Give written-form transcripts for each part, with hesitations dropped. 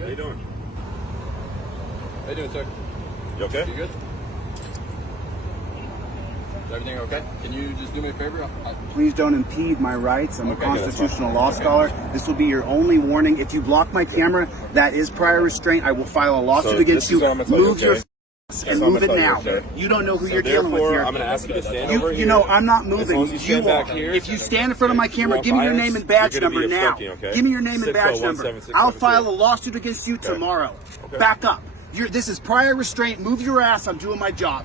How you doing? How you doing, sir? You okay? You good? Is everything okay? Can you just do me a favor? Please don't impede my rights. I'm a Okay, constitutional law scholar. This will be your only warning. If you block my camera, that is prior restraint. I will file a lawsuit So against this is you. what I'm gonna tell you, Move your okay? and what I'm move it gonna tell now. you, okay? You don't know who So you're dealing with therefore, here. I'm going to ask you to stand over here. You know, I'm not As moving. long as you stand back here. If you stand in front of my camera, want give me your violence, name and badge you're gonna number be now. obstructing, okay? Give me your name and Zip badge code number. 17672. I'll file a lawsuit against you tomorrow. Okay. Back up. This is prior restraint. Move your ass. I'm doing my job.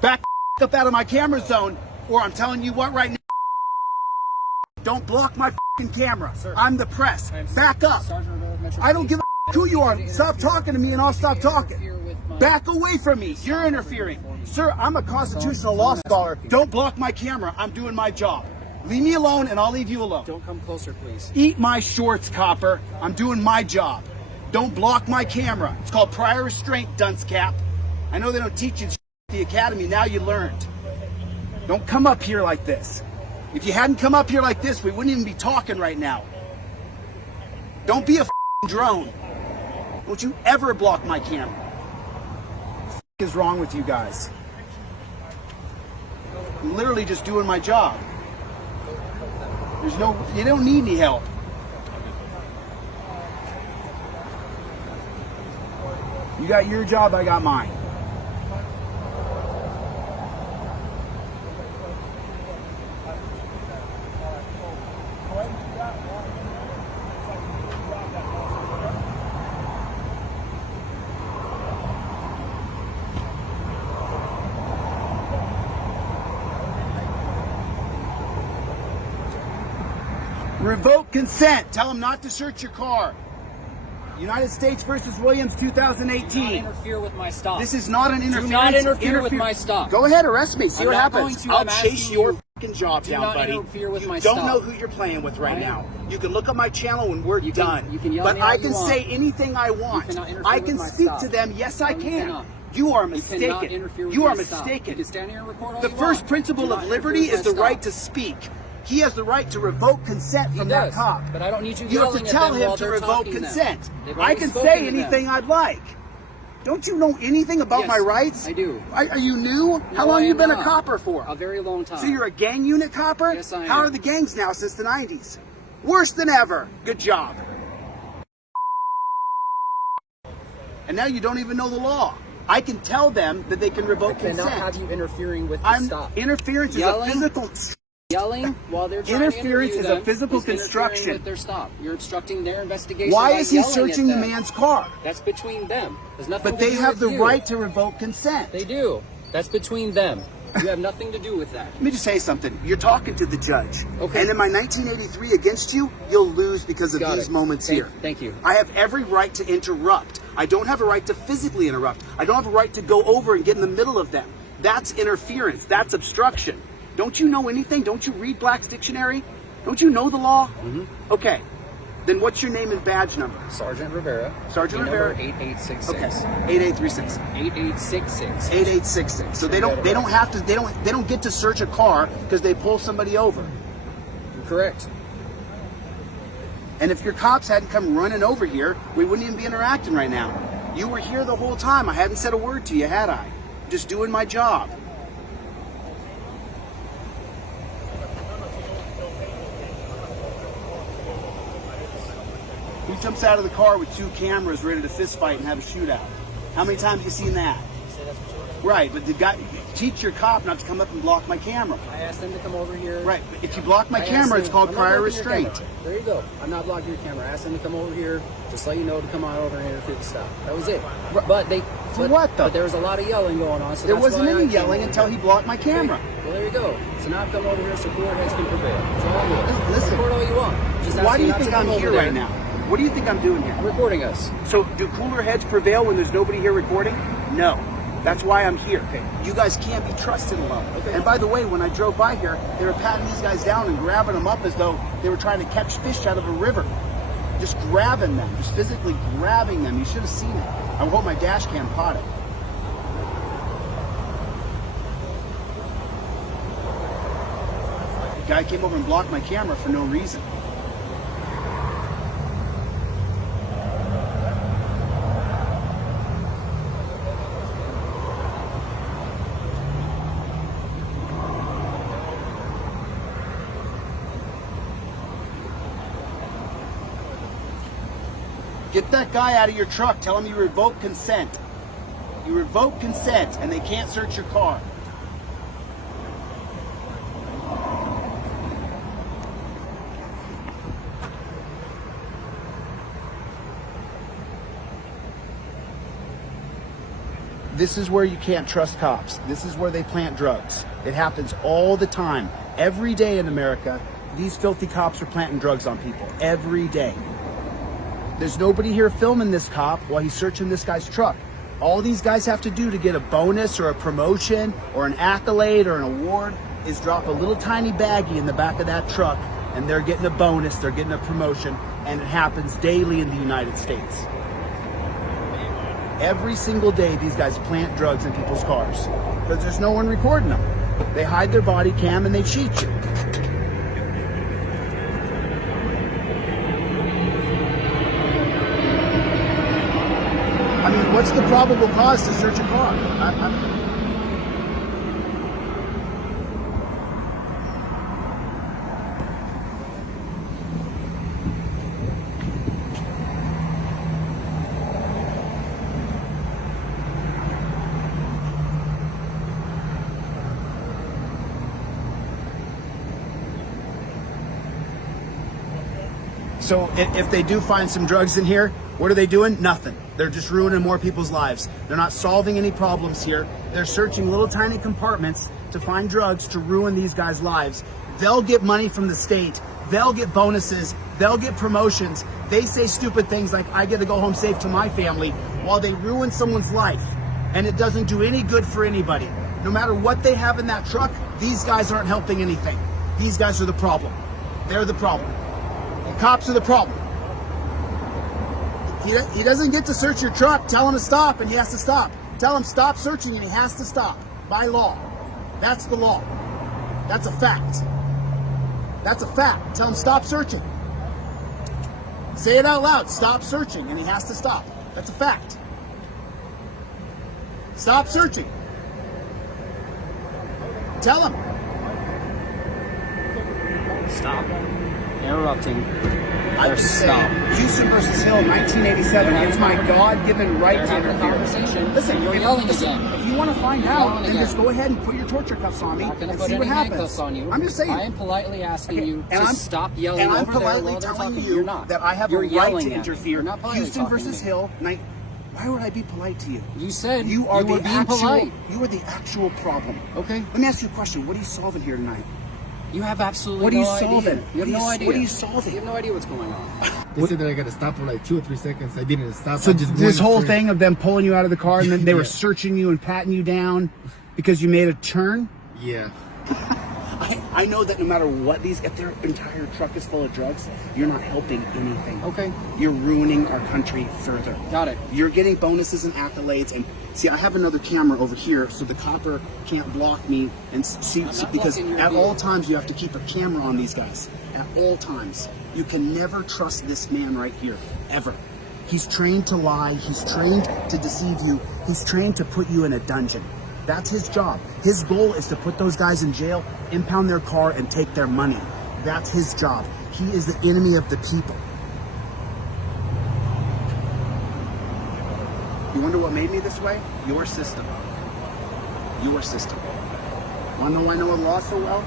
Back up out of my camera zone, or I'm telling you what right now. Don't block my camera. Sir, I'm the press. Back up. I don't give a who you are. Stop talking to me and I'll stop talking. Back away from me. You're interfering. Sir, I'm a constitutional law scholar. Don't block my camera. I'm doing my job. Leave me alone and I'll leave you alone. Don't come closer, please. Eat my shorts, copper. I'm doing my job. Don't block my camera. It's called prior restraint, dunce cap. I know they don't teach you at the academy. Now you learned. Don't come up here like this. If you hadn't come up here like this, we wouldn't even be talking right now. Don't be a drone. Don't you ever block my camera. What is wrong with you guys? I'm literally just doing my job. You don't need any help. You got your job, I got mine. Revoke consent. Tell them not to search your car. United States versus Williams, 2018. Do not interfere with my stop. This is not an interference. Do not interfere with my stop. Go ahead, arrest me. See I'm what not happens. going to. I'll I'm chase asking your you, fucking job down, not buddy. interfere with you my don't stop. know who you're playing with right I now. am. You can look at my channel when we're done. You can yell but at me all I you can want. say anything I want. cannot interfere I with can my speak stop. to them. Yes, I No, you can. cannot. You are You mistaken. cannot interfere with You are my stop. You mistaken. can stand here and record all The you first want. principle Do of not liberty interfere is with the my right stop. to speak. He has the right to revoke consent from that does, cop. but I don't need you You have to yelling at tell them him while to they're revoke talking to them. consent. They've I already can spoken say to them. anything I'd like. Don't you know anything about Yes, my rights? I do. Are you new? How No, long I you am been a not. copper for? A very long time. So you're a gang unit copper? Yes, I am. How are the gangs now since the 90s? Worse than ever. Good job. And now you don't even know the law. I can tell them that they can revoke I cannot consent. have you interfering with the stop. Interference Yelling? is a physical. Yelling while they're trying Interference to is interview a them physical is interfering construction. with their stop. You're obstructing their investigation. Why by is he yelling at searching the them. man's car? That's between them. There's nothing But to they do have with the you. right to revoke consent. They do. That's between them. You have nothing to do with that. Let me just say something. You're talking to the judge. Okay. And in my 1983 against you, you'll lose because of Got these it. moments here. Thank you. I have every right to interrupt. I don't have a right to physically interrupt. I don't have a right to go over and get in the middle of them. That's interference. That's obstruction. Don't you know anything? Don't you read Black's Dictionary? Don't you know the law? Mm-hmm. Okay. Then what's your name and badge number? Sergeant Rivera. Sergeant Rivera. Number 8866. Okay. 8836. 8866. 8866. So they don't get to search a car because they pull somebody over. Correct. And if your cops hadn't come running over here, we wouldn't even be interacting right now. You were here the whole time. I hadn't said a word to you, had I? Just doing my job. Who jumps out of the car with two cameras ready to fist fight and have a shootout? How many times have you seen that? Right, but the guy, teach your cop not to come up and block my camera. I asked them to come over here. Right, but if you block my I camera, asked it's them- called I'm not prior blocking your restraint. camera. There you go. I'm not blocking your camera. I asked them to come over here, just let you know to come on over and interfere with stop. That was it. But they. For what, though? But there was a lot of yelling going on. So There that's wasn't why I any came yelling over until here. he blocked my camera. Well, there you go. So now come over here so cooler heads can prevail. That's all I'm doing. Listen. Record all you want. Just Why ask do me you not think to come I'm over here there. right now? What do you think I'm doing here? Recording us. So do cooler heads prevail when there's nobody here recording? No. That's why I'm here. Okay. You guys can't be trusted alone. Okay. And by the way, when I drove by here, they were patting these guys down and grabbing them up as though they were trying to catch fish out of a river. Just grabbing them, just physically grabbing them. You should have seen it. I hope my dash cam caught it. The guy came over and blocked my camera for no reason. Get that guy out of your truck. Tell him you revoke consent. You revoke consent and they can't search your car. This is where you can't trust cops. This is where they plant drugs. It happens all the time. Every day in America, these filthy cops are planting drugs on people. Every day. There's nobody here filming this cop while he's searching this guy's truck. All these guys have to do to get a bonus or a promotion or an accolade or an award is drop a little tiny baggie in the back of that truck, and they're getting a bonus, they're getting a promotion, and it happens daily in the United States. Every single day, these guys plant drugs in people's cars because there's no one recording them. They hide their body cam and they cheat you. I mean, what's the probable cause to search a car? So if they do find some drugs in here, what are they doing? Nothing. They're just ruining more people's lives. They're not solving any problems here. They're searching little tiny compartments to find drugs to ruin these guys' lives. They'll get money from the state. They'll get bonuses. They'll get promotions. They say stupid things like, I get to go home safe to my family, while they ruin someone's life. And it doesn't do any good for anybody. No matter what they have in that truck, these guys aren't helping anything. These guys are the problem. They're the problem. The cops are the problem. He doesn't get to search your truck. Tell him to stop and he has to stop. Tell him stop searching and he has to stop. By law. That's the law. That's a fact. That's a fact. Tell him stop searching. Say it out loud. Stop searching and he has to stop. That's a fact. Stop searching. Tell him. Stop interrupting. I Or just stop. say Houston versus Hill, 1987. It's my God-given right They're to having a interfere. conversation. Listen, You're if- yelling listen, again. If you want to find You're out, yelling then again. just go ahead and put your torture cuffs on me I'm not going to and put see what any happens. handcuffs on you. I'm just saying. I am politely asking Okay, you and to I'm- stop yelling and I'm over there politely while they're telling talking. you You're not. that I have You're a right yelling to at me. interfere. You're not politely Houston talking to versus me. Hill. Why would I be polite to you? You said You are you were the being actual. polite. You are the actual problem. Okay. Let me ask you a question. What are you solving here tonight? You have absolutely What are you no idea. solving? You have no idea. What are you solving? You have no idea what's going on. They said that I got to stop for like 2 or 3 seconds. I didn't stop. So I just this went whole up there. thing of them pulling you out of the car and then they were Yeah. searching you and patting you down because you made a turn. Yeah. I know that no matter what if their entire truck is full of drugs, you're not helping anything. Okay. You're ruining our country further. Got it. You're getting bonuses and accolades. And see, I have another camera over here so the copper can't block me and see not because blocking your at view. all times you have to keep a camera on these guys. At all times. You can never trust this man right here. Ever. He's trained to lie. He's trained to deceive you. He's trained to put you in a dungeon. That's his job. His goal is to put those guys in jail, impound their car, and take their money. That's his job. He is the enemy of the people. You wonder what made me this way? Your system. Your system. Want to know why I know the law so well?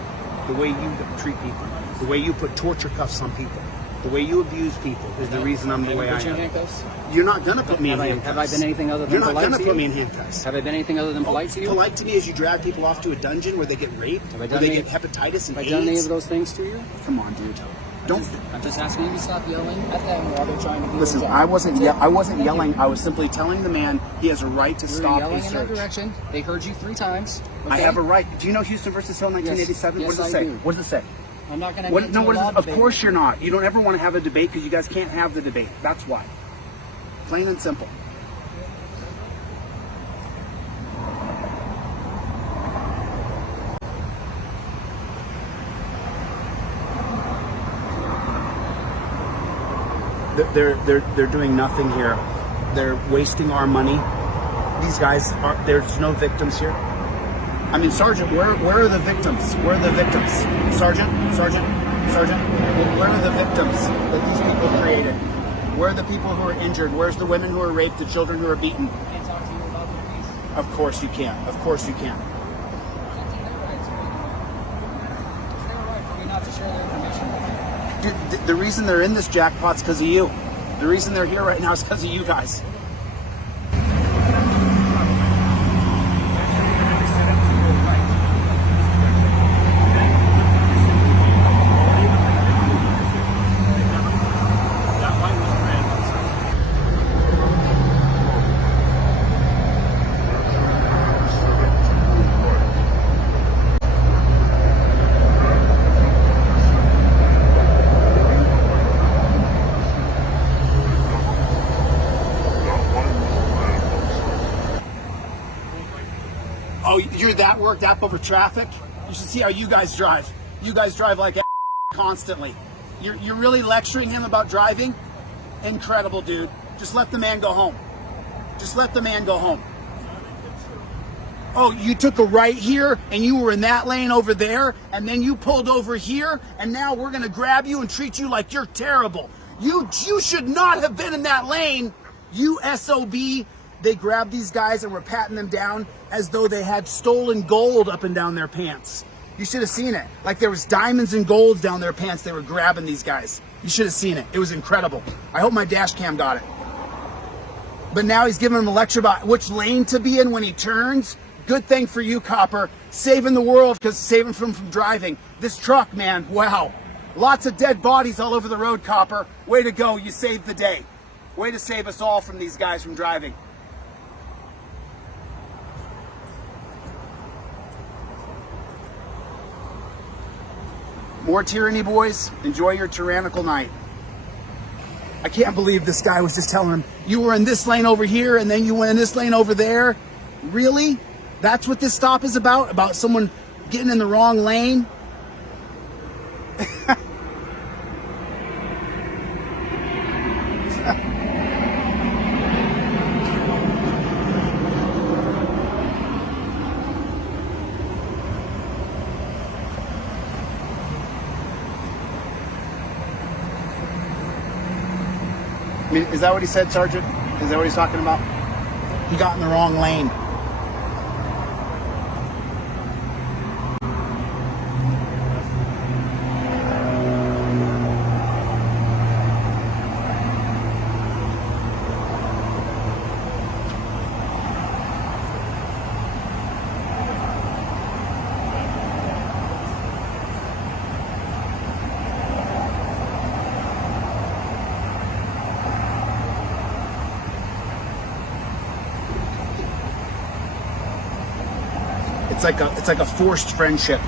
The way you treat people. The way you put torture cuffs on people. The way you abuse people is the reason I'm the way I Put you in am. handcuffs? You're not going to put me in Have I- handcuffs. have I been anything other than You're not polite gonna to put you? me in handcuffs. Have I been anything other than polite to you? Polite to me is you drag people off to a dungeon where they get raped, Have I where done they any- get hepatitis and Have I AIDS. done any of those things to you? Come on, dude. Don't. I'm just asking you to stop yelling at them while they're trying to do Listen, their job. I wasn't. That's it. I wasn't Thank you. yelling. I was simply telling the man he has a right to You were stop yelling a in their search. direction. They heard you 3 times. I okay? have a right. Do you know Houston versus Hill, 1987? Yes, what does it I say? do. What does it say? I'm not going to What, get no, into what a is law it? Of debate. course you're not. You don't ever want to have a debate because you guys can't have the debate. That's why. Plain and simple. They're doing nothing here. They're wasting our money. These guys are. There's no victims here. I mean, Sergeant, where are the victims? Where are the victims? Sergeant. Where are the victims that these people created? Where are the people who are injured? Where's the women who are raped, the children who are beaten? I can't talk to you about the police. Of course you can't. Of course you can't. It's their right for me not to share their information with you. Dude, the reason they're in this jackpot's because of you. The reason they're here right now is because of you guys. Oh, you're that worked up over traffic? You should see how you guys drive. You guys drive like constantly. You're really lecturing him about driving? Incredible, dude. Just let the man go home. Just let the man go home. Oh, you took a right here and you were in that lane over there and then you pulled over here and now we're gonna grab you and treat you like you're terrible. You should not have been in that lane, you SOB. They grabbed these guys and were patting them down as though they had stolen gold up and down their pants. You should have seen it. Like there was diamonds and golds down their pants. They were grabbing these guys. You should have seen it. It was incredible. I hope my dash cam got it. But now he's giving him a lecture about which lane to be in when he turns. Good thing for you, copper. Saving the world because saving from driving. This truck, man, wow. Lots of dead bodies all over the road, copper. Way to go. You saved the day. Way to save us all from these guys from driving. More tyranny, boys. Enjoy your tyrannical night. I can't believe this guy was just telling him, you were in this lane over here and then you went in this lane over there. Really? That's what this stop is about? About someone getting in the wrong lane? I mean, is that what he said, Sergeant? Is that what he's talking about? He got in the wrong lane. It's like a forced friendship.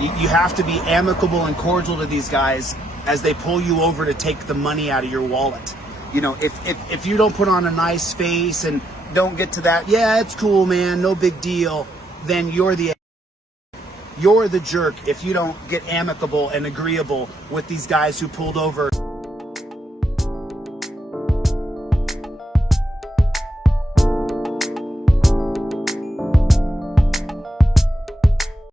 You have to be amicable and cordial to these guys as they pull you over to take the money out of your wallet. You know, if you don't put on a nice face and don't get to that, yeah, it's cool, man, no big deal, then you're the jerk if you don't get amicable and agreeable with these guys who pulled over.